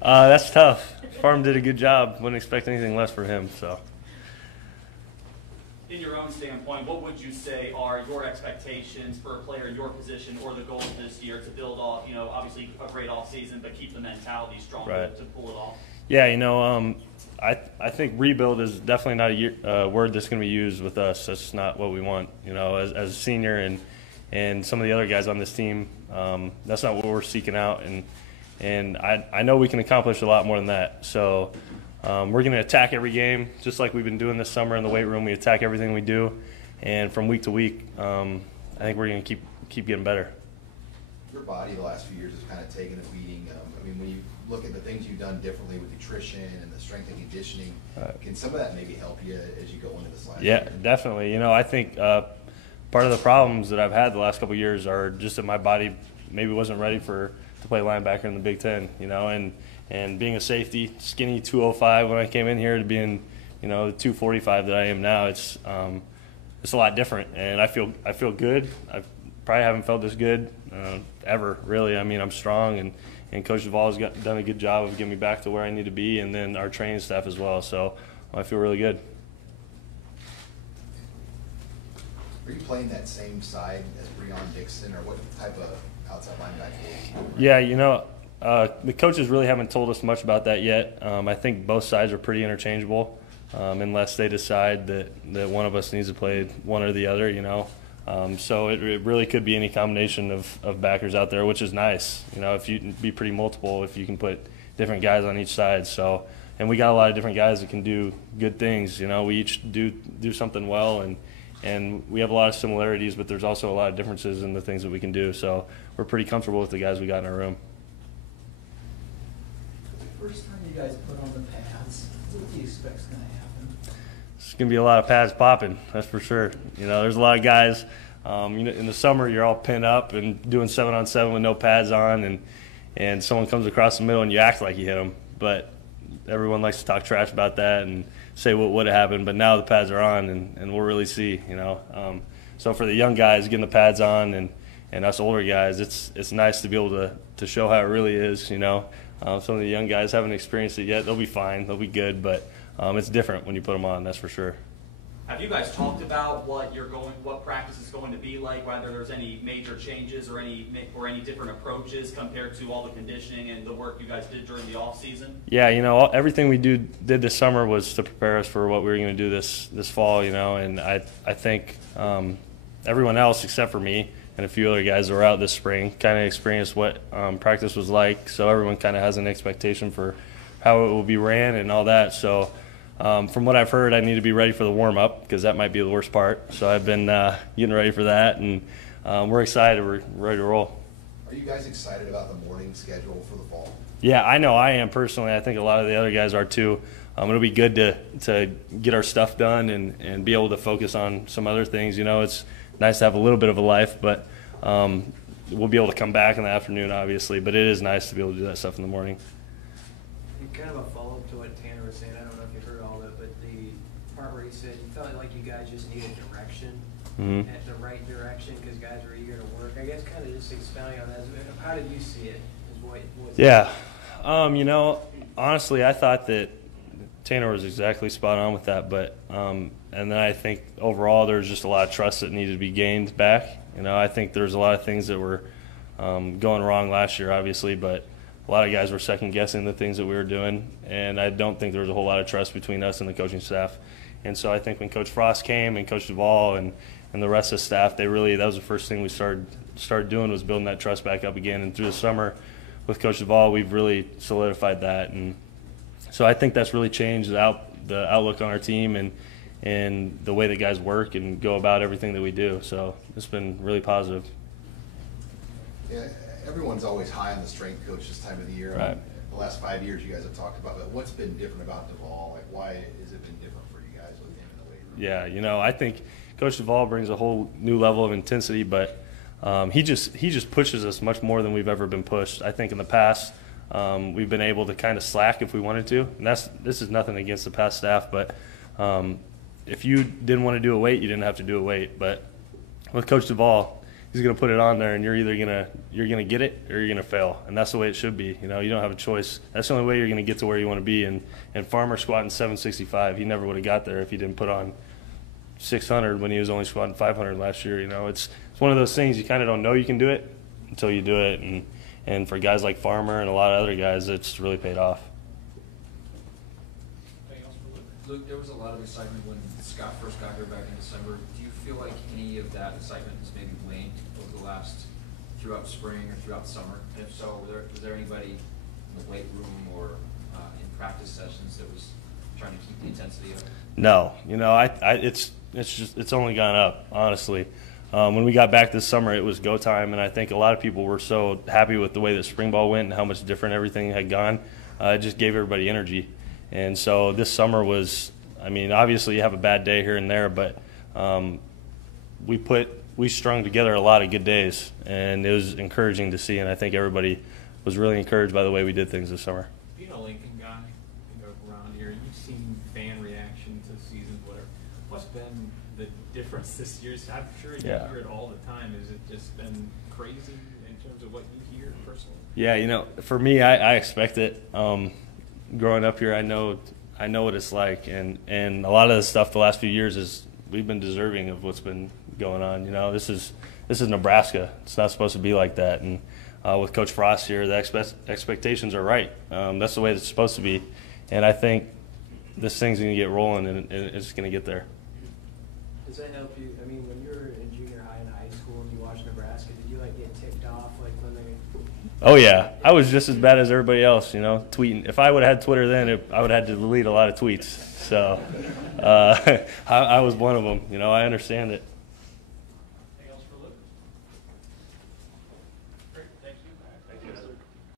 That's tough. Farm did a good job. Wouldn't expect anything less for him. So. In your own standpoint, what would you say are your expectations for a player in your position or the goals this year to build off, obviously a great off season, but keep the mentality strong to pull it off? Yeah, I think rebuild is definitely not a word that's going to be used with us. That's not what we want. As a senior and some of the other guys on this team, that's not what we're seeking out. And I know we can accomplish a lot more than that. So we're going to attack every game, just like we've been doing this summer in the weight room. We attack everything we do, and from week to week, I think we're going to keep getting better. Your body the last few years has kind of taken a beating. When you look at the things you've done differently with nutrition and the strength and conditioning, can some of that maybe help you as you go into this last year? Yeah, definitely. I think part of the problems that I've had the last couple of years are just that my body maybe wasn't ready to play linebacker in the Big Ten, and being a safety, skinny 205 when I came in here to being, the 245 that I am now, it's a lot different, and I feel good. I probably haven't felt this good ever, really. I'm strong, and Coach Duvall has done a good job of getting me back to where I need to be, and then our training staff as well. So I feel really good. Are you playing that same side as Breon Dixon, or what type of outside linebacker? Yeah, the coaches really haven't told us much about that yet. I think both sides are pretty interchangeable, unless they decide that one of us needs to play one or the other, So it really could be any combination of backers out there, which is nice. If you can be pretty multiple, if you can put different guys on each side. So, and we got a lot of different guys that can do good things. We each do something well, and we have a lot of similarities, but there's also a lot of differences in the things that we can do. So we're pretty comfortable with the guys we got in our room. The first time you guys put on the pads, what do you expect is going to happen? It's going to be a lot of pads popping, that's for sure. There's a lot of guys. In the summer, you're all pinned up and doing 7-on-7 with no pads on, and someone comes across the middle and you act like you hit them. But everyone likes to talk trash about that and say what would have happened. But now the pads are on, and we'll really see. So for the young guys getting the pads on, and us older guys, it's nice to be able to show how it really is. Some of the young guys haven't experienced it yet. They'll be fine. They'll be good, but it's different when you put them on. That's for sure. Have you guys talked about what practice is going to be like? Whether there's any major changes or any different approaches compared to all the conditioning and the work you guys did during the off season? Yeah, everything we did this summer was to prepare us for what we were going to do this fall. And I think everyone else except for me and a few other guys that were out this spring kind of experienced what practice was like. So everyone kind of has an expectation for how it will be ran and all that. So. From what I've heard, I need to be ready for the warm-up because that might be the worst part. So I've been getting ready for that, and we're excited. We're ready to roll. Are you guys excited about the morning schedule for the fall? Yeah, I know I am personally. I think a lot of the other guys are too. It'll be good to get our stuff done and be able to focus on some other things. It's nice to have a little bit of a life, but we'll be able to come back in the afternoon, obviously. But it is nice to be able to do that stuff in the morning. Kind of a follow-up to what Tanner was saying. I don't know if you heard all of it, but the part where he said you felt like you guys just needed direction, at the right direction, because guys were eager to work. I guess kind of just expounding on that. How did you see it? Yeah, honestly, I thought that Tanner was exactly spot on with that, but and then I think overall there's just a lot of trust that needed to be gained back. I think there's a lot of things that were going wrong last year, obviously, but a lot of guys were second-guessing the things that we were doing, and I don't think there was a whole lot of trust between us and the coaching staff. And so I think when Coach Frost came and Coach Duvall and the rest of the staff, that was the first thing we started doing was building that trust back up again. And through the summer with Coach Duvall, we've really solidified that. And so I think that's really changed the outlook on our team and the way that guys work and go about everything that we do. So it's been really positive. Yeah. Everyone's always high on the strength coach this time of the year. Right. The last 5 years you guys have talked about, but what's been different about Duvall? Why has it been different for you guys with him in the weight room? Yeah, I think Coach Duvall brings a whole new level of intensity, but he just pushes us much more than we've ever been pushed. I think in the past we've been able to kind of slack if we wanted to, and this is nothing against the past staff, but if you didn't want to do a weight, you didn't have to do a weight. But with Coach Duvall, he's gonna put it on there, and you're either gonna get it or you're gonna fail, and that's the way it should be. You know, you don't have a choice. That's the only way you're gonna get to where you want to be. And Farmer squatting 765, he never would have got there if he didn't put on 600 when he was only squatting 500 last year. You know, it's one of those things you kind of don't know you can do it until you do it, and for guys like Farmer and a lot of other guys, it's really paid off. Luke, there was a lot of excitement when Scott first got here back in December. Do you feel like any of that excitement has maybe waned over the last, throughout spring or throughout summer? And if so, was there anybody in the weight room or in practice sessions that was trying to keep the intensity up? No, you know, it's only gone up, honestly. When we got back this summer, it was go time, and I think a lot of people were so happy with the way that spring ball went and how much different everything had gone. It just gave everybody energy. And so this summer was, I mean, obviously you have a bad day here and there, but we strung together a lot of good days, and it was encouraging to see, and I think everybody was really encouraged by the way we did things this summer. Being a Lincoln guy, you know, around here, you've seen fan reaction to seasons, whatever. What's been the difference this year? I'm sure you hear it all the time. Has it just been crazy in terms of what you hear personally? Yeah, you know, for me, I expect it. Growing up here, I know what it's like, and a lot of the stuff the last few years is we've been deserving of what's been going on. You know, this is Nebraska. It's not supposed to be like that. And with Coach Frost here, the expectations are right. That's the way it's supposed to be. And I think this thing's going to get rolling, and it's going to get there. Does that help you? I mean, when you were in junior high and high school and you watched Nebraska, did you like get ticked off like when they? Oh yeah, I was just as bad as everybody else. You know, tweeting. If I would have had Twitter then, I would have had to delete a lot of tweets. So I was one of them. You know, I understand it.